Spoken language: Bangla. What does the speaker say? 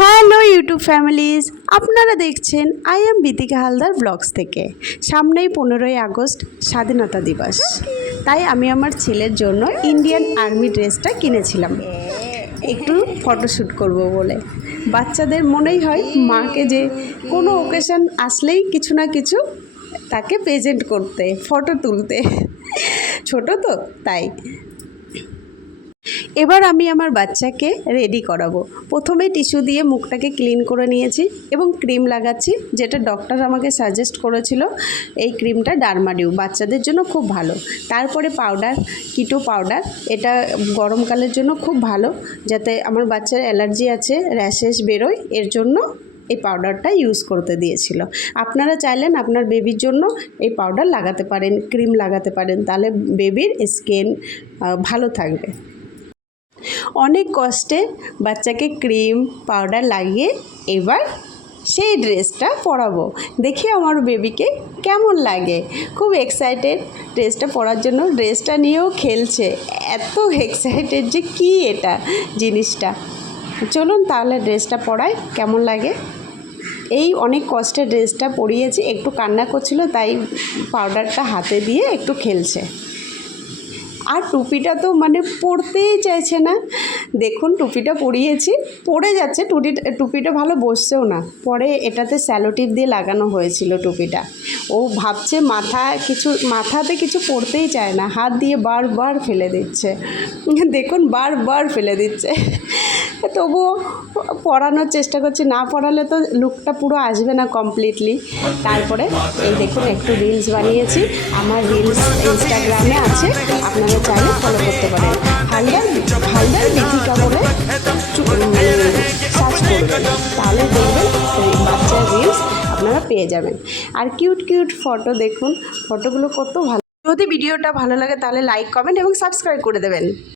হ্যালো ইউটিউব ফ্যামিলিজ, আপনারা দেখছেন আই এম বিতিকা হালদার ব্লগস থেকে। সামনেই 15ই আগস্ট স্বাধীনতা দিবস, তাই আমি আমার ছেলের জন্য ইন্ডিয়ান আর্মি ড্রেসটা কিনেছিলাম একটু ফটোশ্যুট করব বলে। বাচ্চাদের মনেই হয় মাকে যে কোনো ওকেশন আসলেই কিছু না কিছু তাকে প্রেজেন্ট করতে, ফটো তুলতে, ছোট তো তাই। এবার আমি আমার বাচ্চাকে রেডি করাবো। প্রথমে টিস্যু দিয়ে মুখটাকে ক্লিন করে নিয়েছি এবং ক্রিম লাগাচ্ছি, যেটা ডক্টর আমাকে সাজেস্ট করেছিল। এই ক্রিমটা ডার্মাডিউ, বাচ্চাদের জন্য খুব ভালো। তারপরে পাউডার, কিটো পাউডার, এটা গরমকালের জন্য খুব ভালো, যাতে আমার বাচ্চার অ্যালার্জি আছে, র্যাশেস বেরোয়, এর জন্য এই পাউডারটা ইউজ করতে দিয়েছিল। আপনারা চাইলেন আপনার বেবির জন্য এই পাউডার লাগাতে পারেন, ক্রিম লাগাতে পারেন, তাহলে বেবির স্কিন ভালো থাকবে। অনেক কষ্টে বাচ্চাকে ক্রিম পাউডার লাগিয়ে এবার সেই ড্রেসটা পরাবো। দেখি আমার বেবিকে কেমন লাগে। খুব এক্সাইটেড ড্রেসটা পরার জন্য, ড্রেসটা নিয়েও খেলছে, এত এক্সাইটেড যে কি এটা জিনিসটা। চলুন তাহলে ড্রেসটা পরাই, কেমন লাগে। এই অনেক কষ্টে ড্রেসটা পরিয়েছি, একটু কান্না করছিল, তাই পাউডারটা হাতে দিয়ে একটু খেলছে। আর টুপিটা তো মানে পরতেই চাইছে না। দেখুন টুপিটা পরিয়েছি, পরে যাচ্ছে, টুপিটা ভালো বসছেও না। পরে এটাতে স্যালোটিপ দিয়ে লাগানো হয়েছিল টুপিটা। ও ভাবছে মাথাতে কিছু পরতেই চায় না, হাত দিয়ে বারবার ফেলে দিচ্ছে। দেখুন বারবার ফেলে দিচ্ছে, তবুও পরানোর চেষ্টা করছি। না পরালে তো লুকটা পুরো আসবে না কমপ্লিটলি। তারপরে এই দেখুন একটু রিলস বানিয়েছি, আমার রিলস ইনস্টাগ্রামে আছে, আপনারা চাইলে ফলো করতে পারেন। হালদার বিথিকা বলে সার্চ করবেন, তাহলে দেখবেন বাচ্চার রিলস আপনারা পেয়ে যাবেন। আর কিউট কিউট ফটো দেখুন, ফটোগুলো কত ভালো। যদি ভিডিওটা ভালো লাগে তাহলে লাইক, কমেন্ট এবং সাবস্ক্রাইব করে দেবেন।